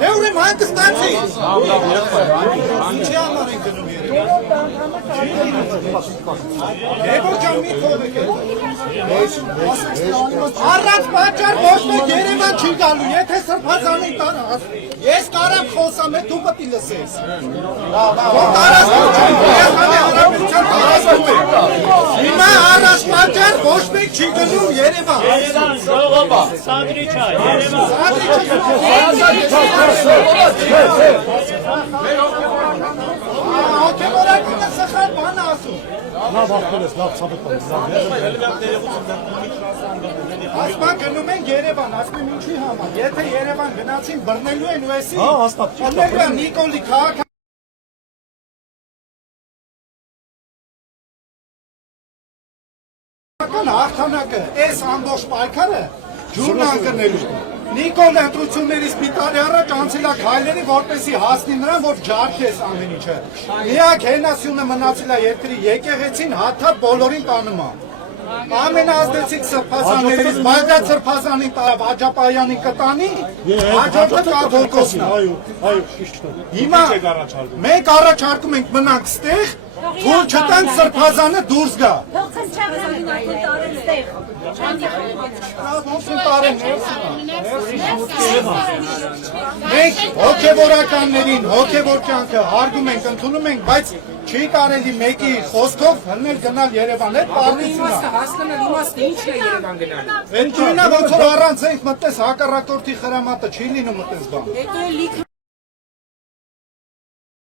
Evrem hangıstansı? İçi anların günüm yeri. Evocan mi kovduk? Arras paçar boşma Yerevan çıkarlı. Yete sırpazanı taras. Yes karam kolsam ve tubat ilesiz. O taras İma Arras paçar boşma çıkarlı Yerevan. Sadri çay, Yerevan. Okey olarak sakal bana asıl. Asma gönlümen Yerevan, asma minçi hama. Yete Yerevan gınatsın bırnelü envesi. Onlarla Nikoli Kağ Ախտանակը, այս ամբողջ պայքարը ջուրն անկրնելու։ Նիկոլ ընտրությունների սպիտալի առաջ անցել է քայլերի, որպեսզի հասնի նրան, որ ջարդես ամեն ինչը։ Միակ հենասյունը մնացել է երկրի եկեղեցին հաթաթ բոլորին տանում է։ Ամենազդեցիկ սրբազաններից Բայդա սրբազանին տարավ Աջապայանի կտանի, հաջորդը կաթոլիկոսն է։ Հիմա մենք առաջարկում ենք մնանք ստեղ, թույլ չտանք սրբազանը դուրս գա։ Մենք հոգևորականներին, հոգևոր կյանքը հարգում ենք, ընդունում ենք, բայց չի կարելի մեկի խոսքով հլնել գնալ Երևան, այդ պարնիցին է։ Հասկանալ իմաստը ինչն է Երևան գնալու։ Այդ նույնը ոնց որ առանց ենք մտես հակառակորդի խրամատը չի լինում այդպես բան։ Հետո է լիքը